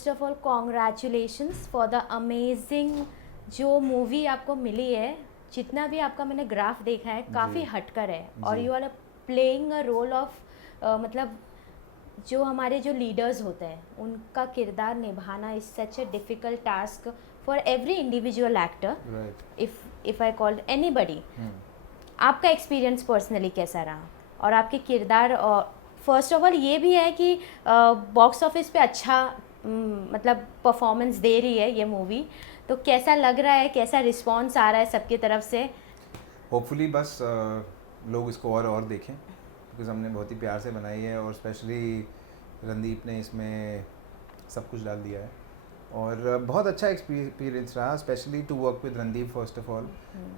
First of all congratulations for the amazing जो movie आपको मिली है। जितना भी आपका मैंने ग्राफ देखा है काफ़ी हटकर है और you are playing a role of मतलब जो हमारे जो लीडर्स होते हैं उनका किरदार निभाना is such A difficult task for every individual actor. If I called anybody, आपका एक्सपीरियंस पर्सनली कैसा रहा और आपके किरदार? और फर्स्ट ऑफ ऑल ये भी है कि बॉक्स ऑफिस पे अच्छा मतलब परफॉर्मेंस दे रही है ये मूवी, तो कैसा लग रहा है, कैसा रिस्पॉन्स आ रहा है सबकी तरफ से? होपफुली बस लोग इसको और देखें, बिकॉज हमने बहुत ही प्यार से बनाई है और स्पेशली रणदीप ने इसमें सब कुछ डाल दिया है और बहुत अच्छा एक्सपीरियंस रहा, specially to work with Randeep. First of all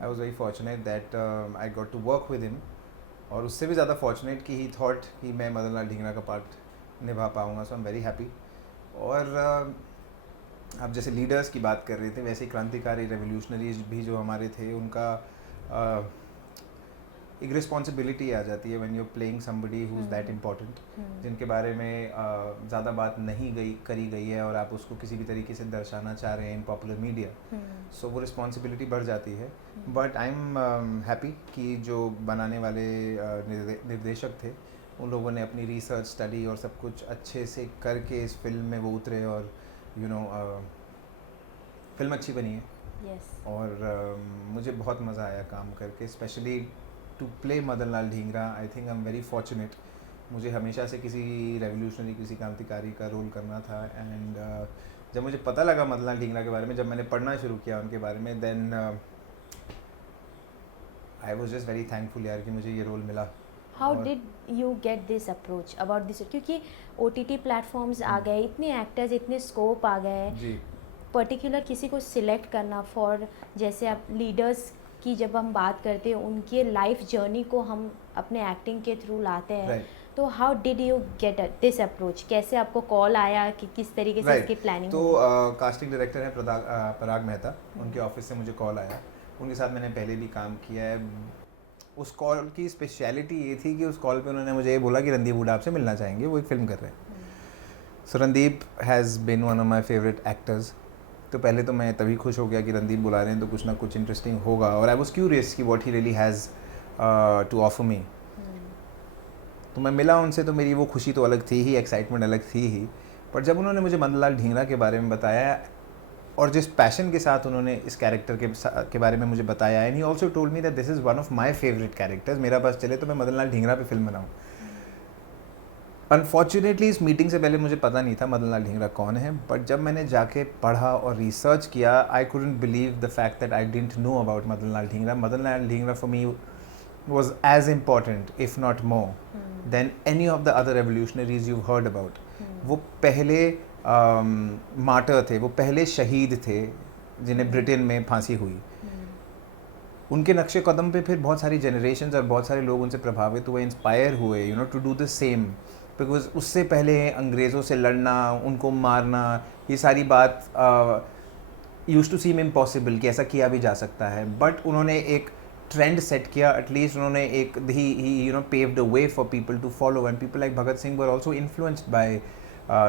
I was very fortunate that I got to work with him, और उससे भी ज़्यादा फॉर्चुनेट कि ही थॉट कि मैं मदन लाल ढींगरा का पार्ट निभा पाऊँगा। सो आई एम वेरी हैप्पी। और आप जैसे लीडर्स की बात कर रहे थे, वैसे क्रांतिकारी रेवोल्यूशनरीज भी जो हमारे थे, उनका एक रिस्पॉन्सिबिलिटी आ जाती है when you playing somebody who is that important, जिनके बारे में ज़्यादा बात नहीं करी गई है और आप उसको किसी भी तरीके से दर्शाना चाह रहे हैं इन पॉपुलर मीडिया, सो वो रिस्पॉन्सिबिलिटी बढ़ जाती है। बट आई एम हैप्पी कि जो बनाने वाले निर्देशक थे उन लोगों ने अपनी रिसर्च स्टडी और सब कुछ अच्छे से करके इस फिल्म में वो उतरे और फिल्म अच्छी बनी है। और मुझे बहुत मज़ा आया काम करके, specially to play Madan Lal Dhingra. I think I am very fortunate. मुझे हमेशा से किसी रेवोल्यूशनरी, किसी क्रांतिकारी का रोल करना था, एंड जब मुझे पता लगा मदन लाल ढींगरा के बारे में, जब मैंने पढ़ना शुरू किया उनके बारे में, then I was just very thankful यार कि मुझे ये रोल मिला। How did you get this approach about this? क्योंकि OTT प्लेटफॉर्म्स आ गए, इतने एक्टर्स, इतने स्कोप आ गए जी। पर्टिकुलर किसी को सिलेक्ट करना फॉर, जैसे आप लीडर्स की जब हम बात करते हैं उनके लाइफ जर्नी को हम अपने एक्टिंग के थ्रू लाते हैं, तो how did you get this approach? कैसे आपको कॉल आया कि किस तरीके से इसकी प्लानिंग? तो कास्टिंग डायरेक्टर है पराग मेहता, उनके ऑफिस से मुझे कॉल आया। उनके साथ मैंने पहले भी काम किया है। उस कॉल की स्पेशलिटी ये थी कि उस कॉल पे उन्होंने मुझे ये बोला कि रणदीप हुड्डा आपसे मिलना चाहेंगे, वो एक फ़िल्म कर रहे हैं। So Randeep has been one of my favourite actors. तो पहले तो मैं तभी खुश हो गया कि रणदीप बुला रहे हैं तो कुछ ना कुछ इंटरेस्टिंग होगा, और आई वॉज क्यूरियस कि what he really has to offer me. तो मैं मिला उनसे, तो मेरी वो खुशी तो अलग थी ही, एक्साइटमेंट अलग थी ही। पर जब उन्होंने मुझे मदन लाल ढींगरा के बारे में बताया और जिस पैशन के साथ उन्होंने इस कैरेक्टर के बारे में मुझे बताया, and he also told me that this is one of my favourite characters, मेरा बस चले तो मैं मदन लाल ढींगरा पे फिल्म बनाऊँ। अनफॉर्चुनेटली इस मीटिंग से पहले मुझे पता नहीं था मदन लाल ढींगरा कौन है, बट जब मैंने जाके पढ़ा और रिसर्च किया, I couldn't believe the fact that I didn't know about Madan Lal Dhingra. Madan Lal Dhingra for me was as important, if not more, than any of the other revolutionaries you've heard about. वो पहले मार्टर थे, वो पहले शहीद थे जिन्हें ब्रिटेन में फांसी हुई। उनके नक्शे कदम पे फिर बहुत सारी जनरेशन्स और बहुत सारे लोग उनसे प्रभावित हुए, इंस्पायर हुए, you know, to do the same. Because उससे पहले अंग्रेज़ों से लड़ना, उनको मारना, ये सारी बात यूज्ड टू सीम इम्पॉसिबल कि ऐसा किया भी जा सकता है। बट उन्होंने एक ट्रेंड सेट किया, एटलीस्ट उन्होंने एक ही paved a way for people to follow, and people like Bhagat Singh were also influenced by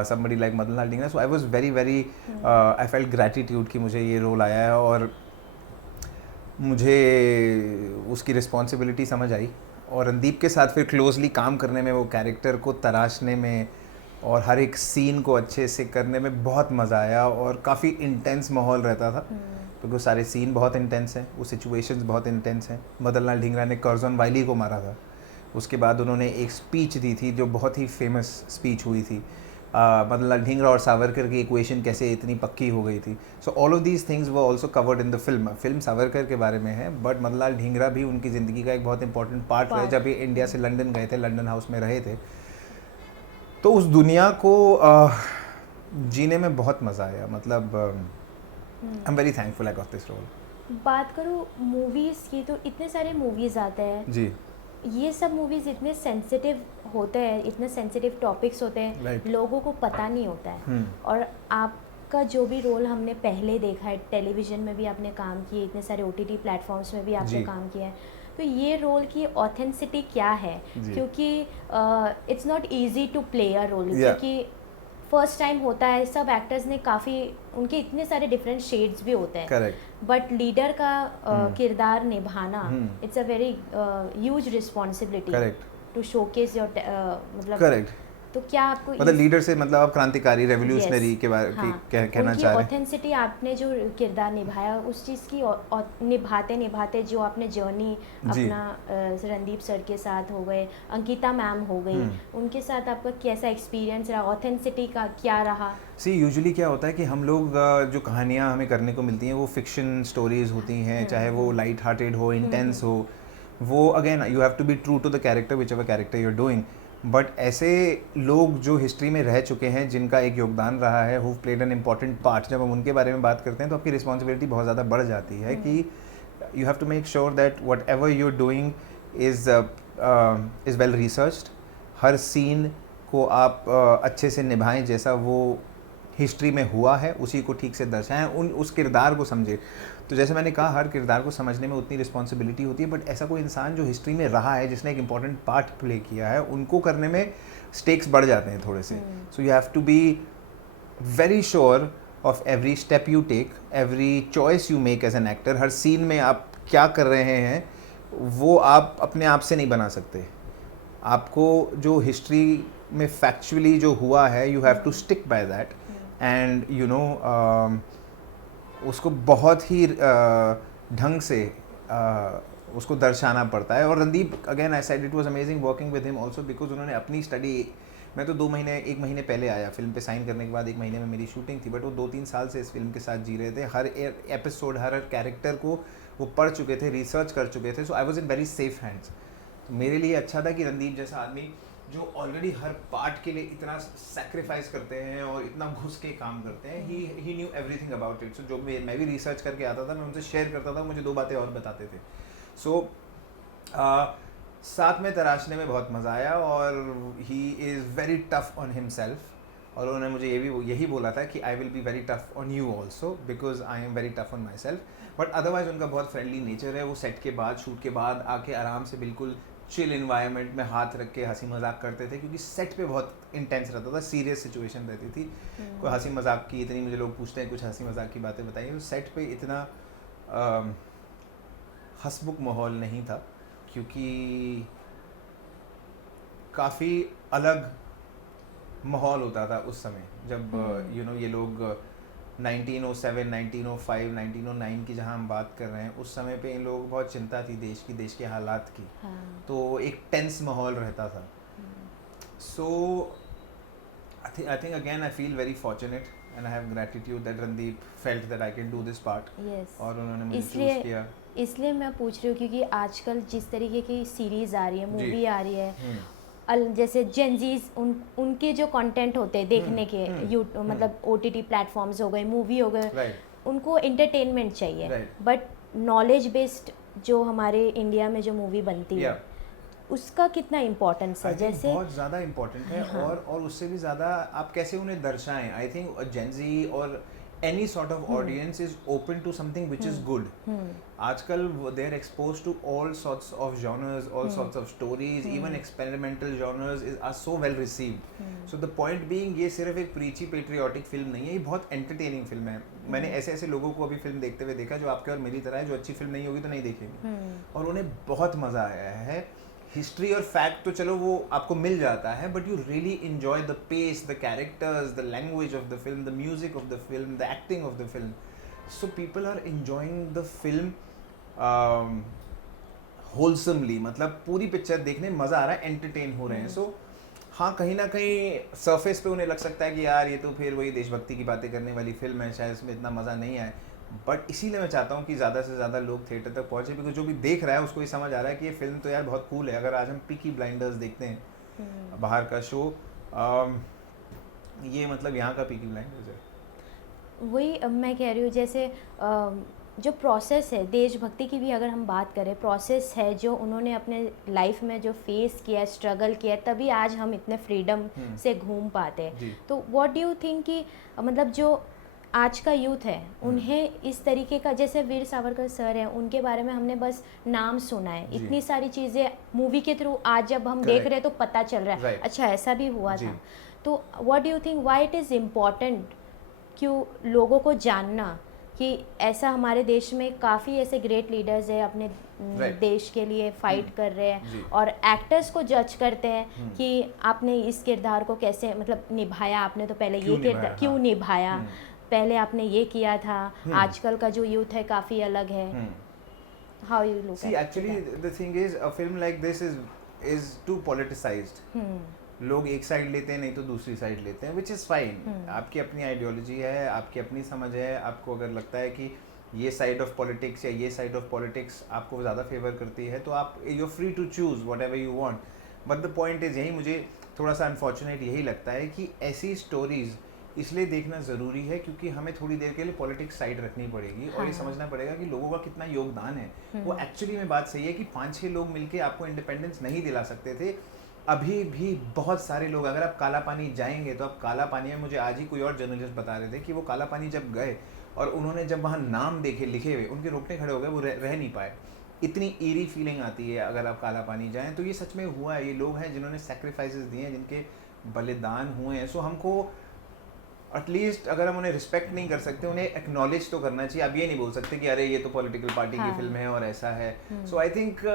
somebody like Madan Lal Dhingra. So I was very I felt gratitude कि मुझे ये रोल आया है और मुझे उसकी रिस्पॉन्सिबिलिटी समझ आई, और रणदीप के साथ फिर क्लोजली काम करने में, वो कैरेक्टर को तराशने में और हर एक सीन को अच्छे से करने में बहुत मज़ा आया, और काफ़ी इंटेंस माहौल रहता था क्योंकि सारे सीन बहुत इंटेंस हैं, वो सिचुएशंस बहुत इंटेंस हैं। मदन लाल ढींगरा ने कर्जन वाइली को मारा था, उसके बाद उन्होंने एक स्पीच दी थी जो बहुत ही फेमस स्पीच हुई थी, मदन लाल ढींगरा और सावरकर की इक्वेशन कैसे इतनी पक्की हो गई थी। So all of these things were also covered in the film Savarkar के बारे में है, बट मदन लाल ढींगरा भी उनकी ज़िंदगी का एक बहुत इंपॉर्टेंट पार्ट रहे। जब ये इंडिया से लंदन गए थे, लंदन हाउस में रहे थे, तो उस दुनिया को जीने में बहुत मज़ा आया। मतलब I am very thankful I got this role. बात करूँ मूवीज़ की, तो इतने सारे मूवीज़ आते हैं जी। ये सब मूवीज़ इतने सेंसिटिव होते हैं, इतने सेंसिटिव टॉपिक्स होते हैं, लोगों को पता नहीं होता है। और आपका जो भी रोल हमने पहले देखा है, टेलीविज़न में भी आपने काम किए, इतने सारे OTT प्लेटफॉर्म्स में भी आपने काम किया है, तो ये रोल की ऑथेंटिसिटी क्या है? क्योंकि it's not easy to play a role, क्योंकि फर्स्ट टाइम होता है, सब एक्टर्स ने काफ़ी, उनके इतने सारे डिफरेंट शेड्स भी होते हैं, करेक्ट, बट लीडर का किरदार निभाना, hmm. It's a very huge responsibility correct, to showcase your मतलब। करेक्ट, तो क्या आपको मतलब लीडर से मतलब आप क्रांतिकारी, रेवोल्यूशनरी Yes, के बारे हाँ, कहना उनकी चाह रहे हैं। ऑथेंसिटी, आपने जो किरदार निभाया उस चीज़ की निभाते निभाते जो आपने जर्नी जी। अपना रणदीप सर के साथ हो गए, अंकिता मैम हो गई, उनके साथ आपका कैसा एक्सपीरियंस रहा, ऑथेंसिटी का क्या रहा? सी यूजुअली क्या होता है कि हम लोग जो कहानियाँ हमें करने को मिलती हैं वो फिक्शन स्टोरीज होती हैं, चाहे वो लाइट हार्टेड हो, इंटेंस हो, वो again you have to be true to the character whichever character you are doing. But ऐसे लोग जो हिस्ट्री में रह चुके हैं, जिनका एक योगदान रहा है, who played an important part, जब हम उनके बारे में बात करते हैं तो आपकी रिस्पॉन्सिबिलिटी बहुत ज़्यादा बढ़ जाती है कि you have to make sure that whatever you are doing is well researched. हर सीन को आप अच्छे से निभाएं, जैसा वो हिस्ट्री में हुआ है उसी को ठीक से दर्शाएं, उस किरदार को समझें। तो जैसे मैंने कहा, हर किरदार को समझने में उतनी रिस्पॉन्सिबिलिटी होती है, बट ऐसा कोई इंसान जो हिस्ट्री में रहा है, जिसने एक इंपॉर्टेंट पार्ट प्ले किया है, उनको करने में स्टेक्स बढ़ जाते हैं थोड़े से। So you have to be very sure of every step you take, every choice you make as an actor. हर सीन में आप क्या कर रहे हैं वो आप अपने आप से नहीं बना सकते। आपको जो हिस्ट्री में फैक्चुअली जो हुआ है, you have to stick by that and you know उसको बहुत ही ढंग से उसको दर्शाना पड़ता है। और Randeep, again I said it was amazing working with him also, because उन्होंने अपनी स्टडी, मैं तो 1 महीने पहले आया फिल्म पे साइन करने के बाद, 1 महीने में मेरी शूटिंग थी, बट वो 2-3 साल से इस फिल्म के साथ जी रहे थे। हर एपिसोड, हर कैरेक्टर को वो पढ़ चुके थे, रिसर्च कर चुके थे। So I was in very safe hands. तो मेरे लिए अच्छा था कि रणदीप जैसा आदमी जो ऑलरेडी हर पार्ट के लिए इतना सैक्रिफाइस करते हैं और इतना घुस के काम करते हैं, ही न्यू एवरीथिंग अबाउट इट। सो जो मैं भी रिसर्च करके आता था, मैं उनसे शेयर करता था, मुझे 2 बातें और बताते थे। सो साथ में तराशने में बहुत मज़ा आया, और he is very tough on himself. और उन्होंने मुझे यही बोला था कि I will be very tough on you also, because I am very tough on my self. But otherwise उनका बहुत फ्रेंडली नेचर है। वो सेट के बाद, शूट के बाद आके आराम से बिल्कुल चिल इन्वायरमेंट में हाथ रख के हंसी मजाक करते थे, क्योंकि सेट पे बहुत इंटेंस रहता था, सीरियस सिचुएशन रहती थी। कोई हंसी मजाक की इतनी, मुझे लोग पूछते हैं कुछ हंसी मजाक की बातें बताइए, तो सेट पे इतना हंसमुख माहौल नहीं था, क्योंकि काफ़ी अलग माहौल होता था उस समय, जब यू नो ये लोग 1907, 1905, 1909 की जहाँ हम बात कर रहे हैं, उस समय पे इन लोगों को बहुत चिंता थी देश के हालात की। तो एक टेंस माहौल रहता था। So I think again I feel very fortunate and I have gratitude that Randeep felt that I can do this part, और उन्होंने मुझे चूज किया। इसलिए मैं पूछ रही हूँ क्योंकि आजकल जिस तरीके की सीरीज़ आ रही है, मूवी आ रही है, जैसे जेनजीज, उनके जो कंटेंट होते हैं देखने के, यूट्यूब मतलब OTT प्लेटफॉर्म्स हो गए, मूवी हो गए, उनको एंटरटेनमेंट चाहिए, बट नॉलेज बेस्ड जो हमारे इंडिया में जो मूवी बनती है, उसका कितना इम्पोर्टेंस है? जैसे बहुत ज़्यादा इम्पोर्टेंट है। और उससे भी ज़्यादा आप कैसे उन्हें दर्शाएं। आई थिंक जेनजी और any sort of audience is open to something which is good. आजकल they are exposed to all sorts of genres, all sorts of stories, even experimental genres are so well received. So the point being, ये सिर्फ एक preachy patriotic film नहीं है, ये बहुत entertaining film है। मैंने ऐसे लोगों को अभी फिल्म देखते हुए देखा जो आपके और मेरी तरह है, जो अच्छी फिल्म नहीं होगी तो नहीं देखेंगे, और उन्हें बहुत मज़ा आया है। हिस्ट्री और फैक्ट तो चलो वो आपको मिल जाता है, but you really enjoy the pace, the characters, the language of the film, the music of the film, the acting of the film. So people are enjoying the film wholesomely, मतलब पूरी picture देखने मज़ा आ रहा है, entertain हो रहे हैं। सो हाँ, कहीं ना कहीं सरफेस पे उन्हें लग सकता है कि यार ये तो फिर वही देशभक्ति की बातें करने वाली फिल्म है, शायद इसमें इतना मज़ा नहीं आए। बट इसीलिए मैं चाहता हूँ कि ज़्यादा से ज़्यादा लोग थिएटर तक पहुँचे, बिकॉज जो भी देख रहा है उसको ये समझ आ रहा है कि ये फिल्म तो यार बहुत कूल है। अगर आज हम पीकी ब्लाइंडर्स देखते हैं, बाहर का शो, ये मतलब यहाँ का पीकी ब्लाइंडर्स है। वही मैं कह रही हूँ, जैसे जो प्रोसेस है देशभक्ति की भी अगर हम बात करें, प्रोसेस है जो उन्होंने अपने लाइफ में जो फेस किया, स्ट्रगल किया, तभी आज हम इतने फ्रीडम से घूम पाते हैं। तो व्हाट डू यू थिंक कि मतलब जो आज का यूथ है, उन्हें इस तरीके का, जैसे वीर सावरकर सर हैं, उनके बारे में हमने बस नाम सुना है, इतनी सारी चीज़ें मूवी के थ्रू आज जब हम देख रहे हैं तो पता चल रहा है, अच्छा ऐसा भी हुआ था। तो what do you think why it is important क्यों लोगों को जानना कि ऐसा हमारे देश में काफ़ी ऐसे ग्रेट लीडर्स हैं अपने Right. देश के लिए फाइट कर रहे हैं जी। और एक्टर्स को जज करते हैं कि आपने इस किरदार को कैसे मतलब निभाया, आपने तो पहले क्यों ये किरदार निभाया, क्यों हाँ। निभाया, पहले आपने ये किया था, आजकल का जो यूथ है काफ़ी अलग है. How you look See, actually, the thing is, a film like this is too politicized. लोग एक साइड लेते हैं, नहीं तो दूसरी साइड लेते हैं, विच इज़ फाइन. आपकी अपनी आइडियोलॉजी है, आपकी अपनी समझ है. आपको अगर लगता है कि ये साइड ऑफ पॉलिटिक्स या ये साइड ऑफ पॉलिटिक्स आपको ज़्यादा फेवर करती है, तो आप you free to choose whatever you want. But the point is, यही मुझे थोड़ा सा अनफॉर्चुनेट यही लगता है कि ऐसी स्टोरीज़ इसलिए देखना ज़रूरी है क्योंकि हमें थोड़ी देर के लिए पॉलिटिक्स साइड रखनी पड़ेगी और ये समझना पड़ेगा कि लोगों का कितना योगदान है. वो एक्चुअली में बात सही है कि 5-6 लोग मिलके आपको इंडिपेंडेंस नहीं दिला सकते थे. अभी भी बहुत सारे लोग, अगर आप काला पानी जाएंगे तो आप काला पानी में, मुझे आज ही कोई और जर्नलिस्ट बता रहे थे कि वो काला पानी जब गए और उन्होंने जब वहाँ नाम देखे लिखे हुए, उनके रोकने खड़े हो गए, वो रह नहीं पाए. इतनी ईरी फीलिंग आती है अगर आप काला पानी जाएं. तो ये सच में हुआ है. ये लोग हैं जिन्होंने सेक्रीफाइसेस दिए हैं, जिनके बलिदान हुए हैं. सो हमको एटलीस्ट, अगर हम उन्हें रिस्पेक्ट नहीं कर सकते, उन्हें एक्नॉलेज तो करना चाहिए. आप ये नहीं बोल सकते कि अरे ये तो पॉलिटिकल पार्टी की फिल्म है और ऐसा है. सो आई थिंक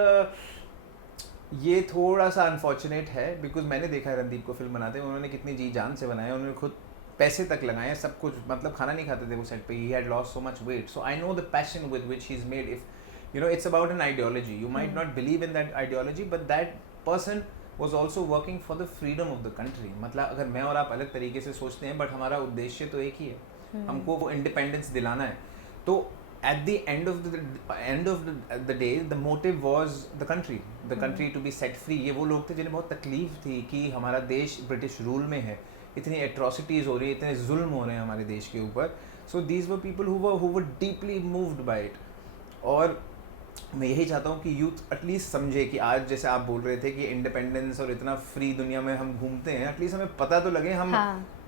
ये थोड़ा सा अनफॉर्चुनेट है बिकॉज मैंने देखा है रणदीप को फिल्म बनाते हुए. उन्होंने कितनी जी जान से बनाया, उन्होंने खुद पैसे तक लगाए, सब कुछ. मतलब खाना नहीं खाते थे वो सेट पे. He had lost so much weight. So I know the passion with which he is made. If you know, it's about an ideology. You might not believe in that ideology, but that person was also working for the freedom of the country. मतलब अगर मैं और आप अलग तरीके से सोचते हैं, बट हमारा उद्देश्य तो एक ही है. हमको वो इंडिपेंडेंस दिलाना है. तो at the end of the day, the motive was the country to be set free. ये वो लोग थे जिन्हें बहुत तकलीफ थी कि हमारा देश ब्रिटिश रूल में है, इतनी एट्रोसिटीज़ हो रही है, इतने जुल्म हो रहे हैं हमारे देश के ऊपर. So these were people who were deeply moved by it. और मैं यही चाहता हूँ कि यूथ एटलीस्ट समझे कि आज जैसे आप बोल रहे थे कि इंडिपेंडेंस और इतना फ्री दुनिया में हम घूमते हैं, एटलीस्ट हमें पता तो लगे हम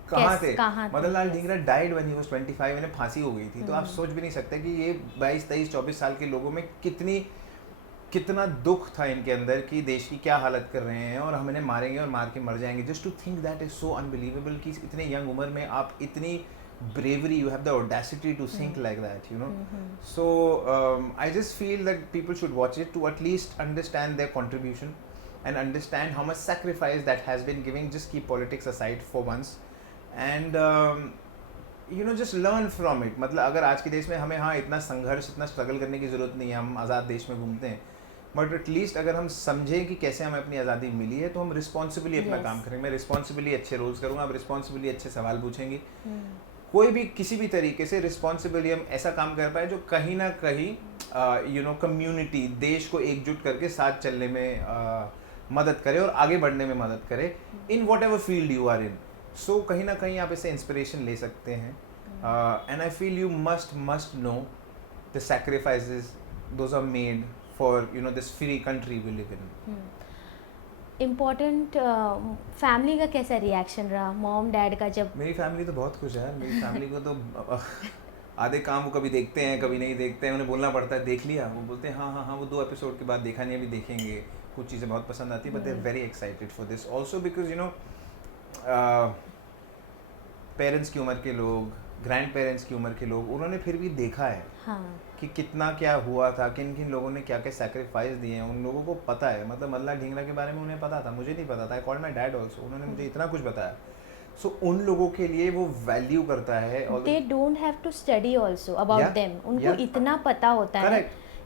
कहाँ थे. Madan Lal Dhingra died when he was 25, इन्हें फांसी हो गई थी. तो आप सोच भी नहीं सकते कि ये 22, 23, 24 साल के लोगों में कितना दुख था इनके अंदर कि देश की क्या हालत कर रहे हैं और हम इन्हें मारेंगे और मार के मर जाएंगे. Just to think that is so unbelievable कि इतने यंग उम्र में आप इतनी bravery, you have the audacity to think like that, you know. So I just feel that people should watch it to at least understand their contribution and understand how much sacrifice that has been giving. Just keep politics aside for once and you know, just learn from it. मतलब अगर आज के देश में हमें हाँ इतना संघर्ष, इतना स्ट्रगल करने की ज़रूरत नहीं है, हम आज़ाद देश में घूमते हैं, बट एटलीस्ट अगर हम समझें कि कैसे हमें अपनी आज़ादी मिली है, तो हम रिस्पॉन्सिबली अपना काम करेंगे. मैं रिस्पॉन्सिबली अच्छे रोल्स करूँगा, आप रिस्पॉन्सिबली अच्छे सवाल पूछेंगे. कोई भी किसी भी तरीके से रिस्पॉन्सिबली हम ऐसा काम कर पाए जो कहीं ना कहीं यू नो कम्युनिटी, देश को एकजुट करके साथ चलने में मदद करे और आगे बढ़ने में मदद करे in whatever field you are in. So कहीं ना कहीं आप इससे इंस्पिरेशन ले सकते हैं. And I feel you must know the sacrifices those are made for you know this free country we live in. Important family का कैसा रिएक्शन रहा, मॉम डैड का? जब मेरी फैमिली तो बहुत खुश है. मेरी फैमिली को तो आधे काम वो कभी देखते हैं कभी नहीं देखते हैं. उन्हें बोलना पड़ता है देख लिया, वो बोलते हैं हाँ वो 2 एपिसोड के बाद देखा नहीं, अभी देखेंगे. कुछ चीज़ें बहुत पसंद आती है, but they are very excited for this also because you know parents की उम्र के लोग, ग्रैंड पेरेंट्स की उम्र के लोग, उन्होंने फिर भी देखा है कि कितना क्या हुआ था, किन किन लोगों ने क्या क्या सैक्रिफाइस दिए हैं. उन लोगों को पता है. मतलब मदन लाल ढींगरा के बारे में उन्हें पता था, मुझे नहीं पता था. I called my dad also, उन्होंने मुझे इतना कुछ बताया. सो उन लोगों के लिए वो वैल्यू करता है. और they don't have to study also about them. उनको इतना पता होता है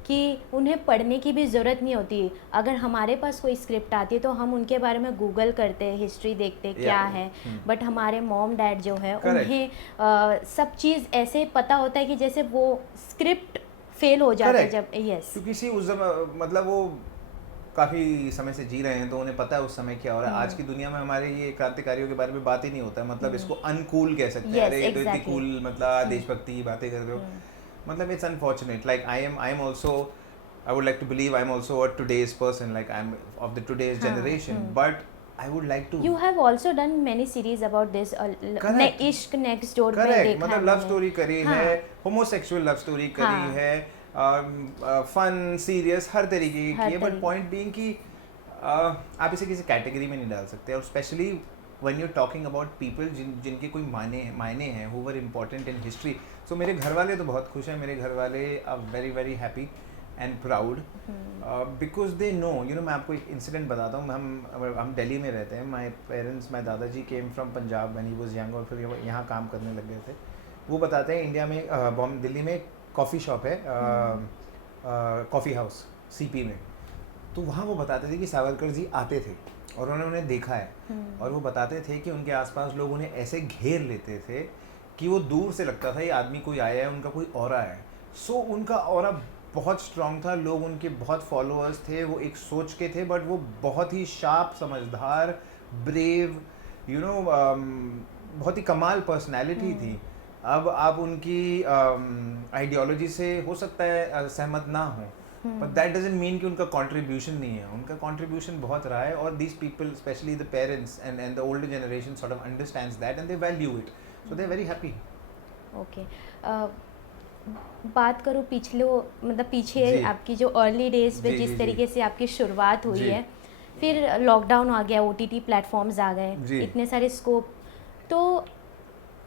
कि उन्हें पढ़ने की भी ज़रूरत नहीं होती. अगर हमारे पास कोई स्क्रिप्ट आती है तो हम उनके बारे में गूगल करते हैं, हिस्ट्री देखते हैं क्या है. बट हमारे मॉम डैड जो है उन्हें सब चीज़ ऐसे पता होता है कि जैसे वो स्क्रिप्ट फेल हो जाता है जब. यस, क्योंकि किसी उस मतलब वो काफ़ी समय से जी रहे हैं तो उन्हें पता है उस समय क्या हो रहा है. आज की दुनिया में हमारे ये क्रांतिकारियों के बारे में बात ही नहीं होता है. मतलब इसको अनकूल कह सकते हैं. अरे तो इतनी कूल, मतलब देशभक्ति की बातें कर रहे हो. मतलब it's unfortunate. Like I am also, I would like to believe I'm also a today's person. Like I'm of the today's generation. But I would like to. You have also done many series about this. इश्क next door में देखा. मतलब love story करी है, homosexual love story करी है, fun, serious, हर तरीके की है. बट पॉइंट बीइंग कि आप इसे किसी कैटेगरी में नहीं डाल सकते. और specially when you're talking about people जिनके कोई मायने हैं, who were important in history. So मेरे घर वाले तो बहुत खुश हैं, मेरे घर वाले are very very happy and proud because they know, you know, मैं आपको एक इंसिडेंट बताता हूँ. हम दिल्ली में रहते हैं. my दादाजी came from Punjab when he was young और फिर यहाँ काम करने लग गए थे. वो बताते हैं इंडिया में दिल्ली में कॉफ़ी शॉप है, कॉफ़ी हाउस सीपी में. तो वहाँ वो बताते थे कि सावरकर जी आते थे और उन्होंने उन्हें देखा है और वो बताते थे कि उनके आसपास लोग उन्हें ऐसे घेर लेते थे कि वो दूर से लगता था ये आदमी कोई आया है, उनका कोई ऑरा है. सो उनका ऑरा बहुत स्ट्रॉन्ग था, लोग उनके बहुत फॉलोअर्स थे, वो एक सोच के थे, बट वो बहुत ही शार्प, समझदार, ब्रेव, यू नो, बहुत ही कमाल पर्सनैलिटी थी. अब आप उनकी आइडियोलॉजी से हो सकता है सहमत ना हो, बट दैट डजंट मीन कि उनका कंट्रीब्यूशन नहीं है. उनका कंट्रीब्यूशन बहुत रहा है और these people, specially the parents and the older generation, sort of understands that and they value it, so they are very happy. Okay, बात करूँ पीछे जी. आपकी जो अर्ली डेज में जी, जिस जी, तरीके से आपकी शुरुआत हुई जी. है, फिर लॉकडाउन आ गया, OTT प्लेटफॉर्म्स आ गए, जी. इतने सारे स्कोप. तो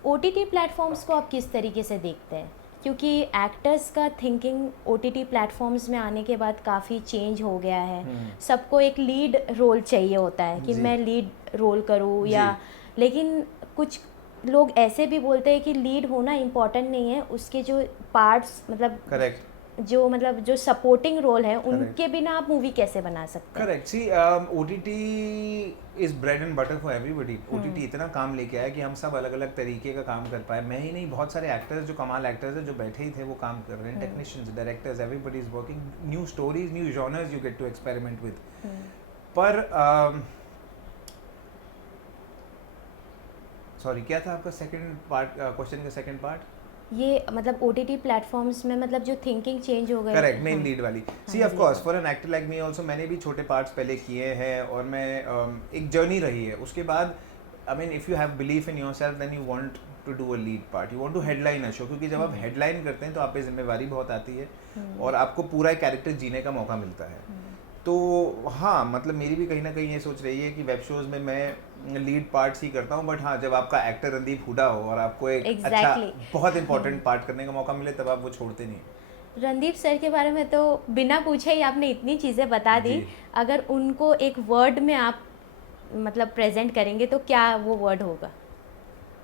OTT प्लेटफॉर्म्स को आप किस तरीके से देखते हैं? क्योंकि एक्टर्स का थिंकिंग OTT प्लेटफॉर्म्स में आने के बाद काफ़ी चेंज हो गया है. सबको एक लीड रोल चाहिए होता है कि जी. मैं लीड रोल करूँ जी. या, लेकिन कुछ लोग ऐसे भी बोलते हैं कि लीड होना इम्पोर्टेंट नहीं है, उसके जो पार्ट्स करेक्ट, जो सपोर्टिंग रोल है उनके बिना आप मूवी कैसे बना सकते हैं? Correct. See, OTT is bread and butter for everybody. OTT इतना काम लेके आया कि हम सब अलग अलग तरीके का काम कर पाए. मैं ही नहीं, बहुत सारे एक्टर्स जो कमाल एक्टर्स हैं जो बैठे ही थे वो काम कर रहे हैं. Technicians, directors, everybody is working. New stories, new genres you get to experiment with. पर सॉरी, क्या था आपका सेकंड पार्ट, क्वेश्चन का सेकंड पार्ट? ये OTT प्लेटफॉर्म्स में जो थिंकिंग चेंज हो गई. करेक्ट, मेन लीड वाली. See, of course, for an actor like me also, मैंने भी छोटे पार्ट्स पहले किए हैं और मैं एक जर्नी रही है. उसके बाद I mean if you have belief in yourself then you want to do a lead part, you want to headline a show. क्योंकि जब आप हेडलाइन करते हैं तो आप पे जिम्मेवारी बहुत आती है और आपको पूरा एक कैरेक्टर जीने का मौका मिलता है. तो हाँ, मतलब मेरी भी कहीं ना कहीं ये सोच रही है कि वेब शोज़ में मैं लीड पार्ट्स ही करता हूँ. बट हाँ, जब आपका एक्टर रणदीप हुडा हो और आपको एक अच्छा बहुत इंपॉर्टेंट पार्ट करने का मौका मिले तब आप वो छोड़ते नहीं. रणदीप सर के बारे में तो बिना पूछे ही आपने इतनी चीज़ें बता दी. अगर उनको एक वर्ड में आप प्रेजेंट करेंगे तो क्या वो वर्ड होगा?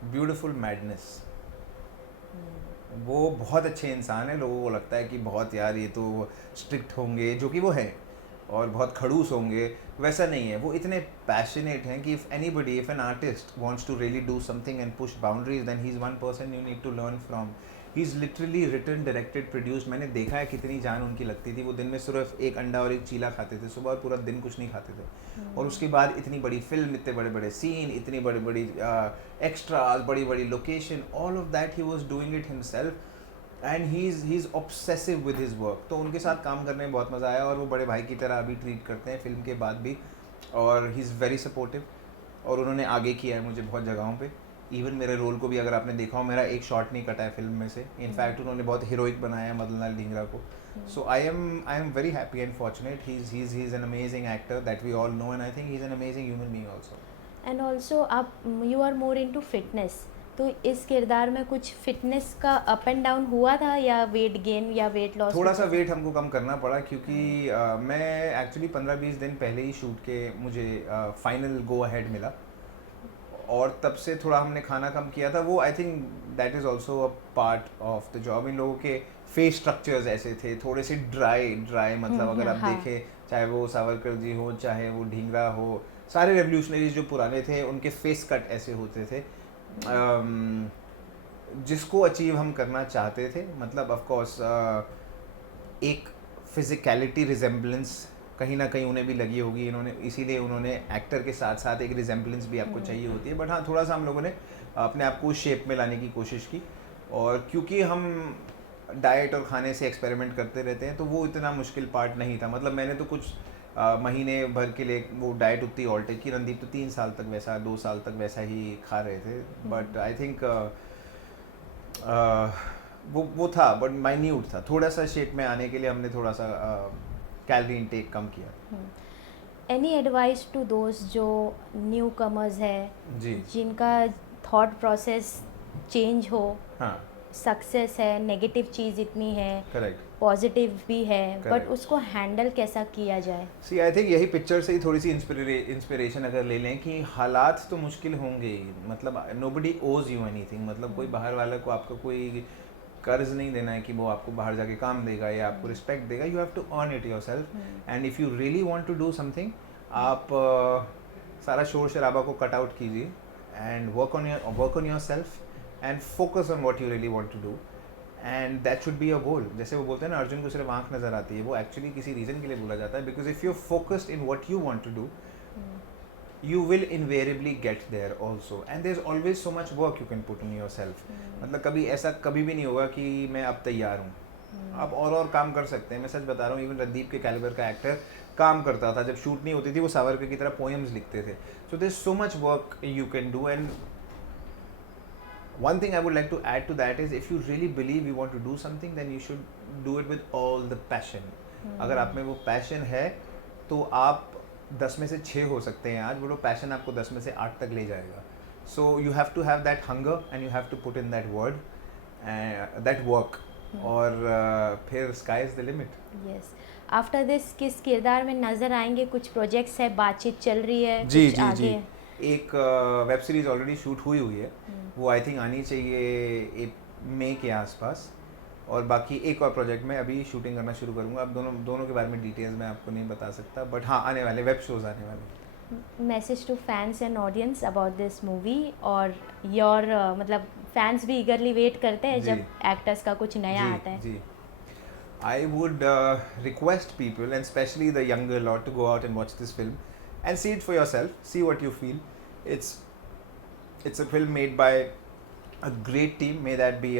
Beautiful madness. वो बहुत अच्छे इंसान है. लोगों को लगता है कि बहुत यार ये तो स्ट्रिक्ट होंगे, जो कि वो है, और बहुत खड़ूस होंगे. वैसा नहीं है. वो इतने पैशनेट हैं कि if an artist wants to really do something and push boundaries, then he is one person you need to learn from. He is literally written, directed, produced. मैंने देखा है कितनी जान उनकी लगती थी. वो दिन में सिर्फ एक अंडा और एक चीला खाते थे सुबह और पूरा दिन कुछ नहीं खाते थे. और उसके बाद इतनी बड़ी फिल्म, इतने बड़े बड़े सीन, इतनी बड़ी बड़ी एक्स्ट्राज, बड़ी बड़ी location, all of that he was doing it himself. And he is obsessive with his work. तो उनके साथ काम करने में बहुत मज़ा आया और वो बड़े भाई की तरह अभी ट्रीट करते हैं फिल्म के बाद भी. और ही इज़ वेरी सपोर्टिव और उन्होंने आगे किया है मुझे बहुत जगहों पे. इवन मेरे रोल को भी अगर आपने देखा हो, मेरा एक शॉट नहीं कटा है फिल्म में से. इनफैक्ट उन्होंने बहुत हीरोइक बनाया है मदनलाल ढींगरा को. So I am very happy and fortunate. He is an amazing actor that we all know and I think he is an amazing human being also. And also आप you are more into fitness, तो इस किरदार में कुछ fitness का up and down हुआ था या वेट गेन या वेट लॉस? थोड़ा सा वेट हमको कम करना पड़ा क्योंकि मैं एक्चुअली 15-20 दिन पहले ही शूट के मुझे फाइनल गो अहेड मिला और तब से थोड़ा हमने खाना कम किया था. वो I think that is also a part of the job. इन लोगों के फेस स्ट्रक्चर्स ऐसे थे, थोड़े से ड्राई मतलब अगर आप देखें, चाहे वो सावरकर जी हो, चाहे वो ढींगरा हो, सारे रेवोल्यूशनरीज जो पुराने थे उनके फेस कट ऐसे होते थे. जिसको अचीव हम करना चाहते थे. मतलब ऑफ कोर्स एक फिजिकलिटी रिजेम्बलेंस कहीं ना कहीं उन्हें भी लगी होगी. इसीलिए उन्होंने एक्टर के साथ साथ एक रिजेम्बलेंस भी आपको चाहिए होती है. बट हाँ, थोड़ा सा हम लोगों ने अपने आप को शेप में लाने की कोशिश की. और क्योंकि हम डाइट और खाने से एक्सपेरिमेंट करते रहते हैं तो वो इतना मुश्किल पार्ट नहीं था. मतलब मैंने तो कुछ महीने भर के लिए वो डाइट उतनी ऑल्टर की. रणदीप तो 3 साल तक वैसा, 2 साल तक वैसा ही खा रहे थे. बट आई थिंक वो था, बट माइन्यूट था. थोड़ा सा शेप में आने के लिए हमने थोड़ा सा कैलोरी इनटेक कम किया. एनी एडवाइस टू दोस्त जो न्यू कमर्स है, जी जिनका थॉट प्रोसेस चेंज हो, हाँ सक्सेस है, नेगेटिव चीज़ इतनी है, करेक्ट पॉजिटिव भी है, बट Correct. उसको हैंडल कैसा किया जाए? सी आई थिंक यही पिक्चर से ही थोड़ी सी इंस्पिरेशन अगर ले लें कि हालात तो मुश्किल होंगे ही, मतलब नोबडी ओज यू एनीथिंग, मतलब कोई बाहर वाला को आपका कोई कर्ज नहीं देना है कि वो आपको बाहर जाके काम देगा या आपको रिस्पेक्ट देगा. You have to earn it yourself, and if you really want to do something, आप सारा शोर शराबा को कट आउट कीजिए and work on yourself and focus on what you really want to do, and that should be a goal. जैसे वो बोलते हैं ना, अर्जुन को सिर्फ आंख नज़र आती है, वो एक्चुअली किसी रीज़न के लिए बोला जाता है, because if you focused in what you want to do, you will invariably get there also, and there's always so much work you can put in yourself. मतलब कभी ऐसा कभी भी नहीं होगा कि मैं अब तैयार हूँ. आप और काम कर सकते हैं. मैं सच बता रहा हूँ, इवन रणदीप के कैलिबर का एक्टर काम करता था. जब शूट नहीं होती थी वो सावरकर की तरह पोएम्स लिखते थे. So there so much work you can do, and one thing I would like to add to that is, if you really believe you want to do something, then you should do it with all the passion. अगर आप में वो passion है तो आप 10 में से 6 हो सकते हैं आज, वो पैशन आपको 10 में से 8 तक ले जाएगा. So you have to have that hunger and you have to put in that word that work, और फिर sky is the limit. Yes. After this किस किरदार में नज़र आएंगे? कुछ प्रोजेक्ट्स है, बातचीत चल रही है, जी कुछ जी आगे जी है? एक वेब सीरीज़ ऑलरेडी शूट हुई है, वो आई थिंक आनी चाहिए मई के आसपास, और बाकी एक और प्रोजेक्ट में अभी शूटिंग करना शुरू करूँगा. अब दोनों के बारे में डिटेल्स मैं आपको नहीं बता सकता, बट हाँ आने वाले वेब शोज़ आने वाले. Message to fans and audience about this movie, और योर मतलब फैंस भी ईगरली वेट करते हैं जी. जब एक्टर्स का कुछ नया आता है. जी. I would request people, and especially the younger lot, to go out and watch this film and see it for yourself. See what you feel. It's a film made by a great team. May that be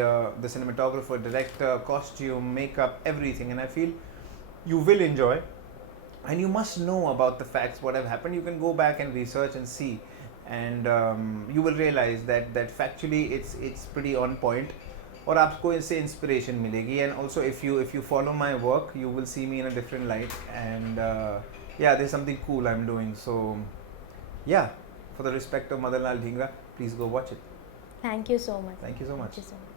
the cinematographer, director, costume, makeup, everything. And I feel you will enjoy. And you must know about the facts, what have happened. You can go back and research and see, and you will realize that factually it's pretty on point. और आपको इससे inspiration मिलेगी. And also if you follow my work, you will see me in a different light, and yeah there something cool I am doing. So yeah, for the respect of Madanlal Dhingra, please go watch it. Thank you so much. Thank you so much. Thank you so much.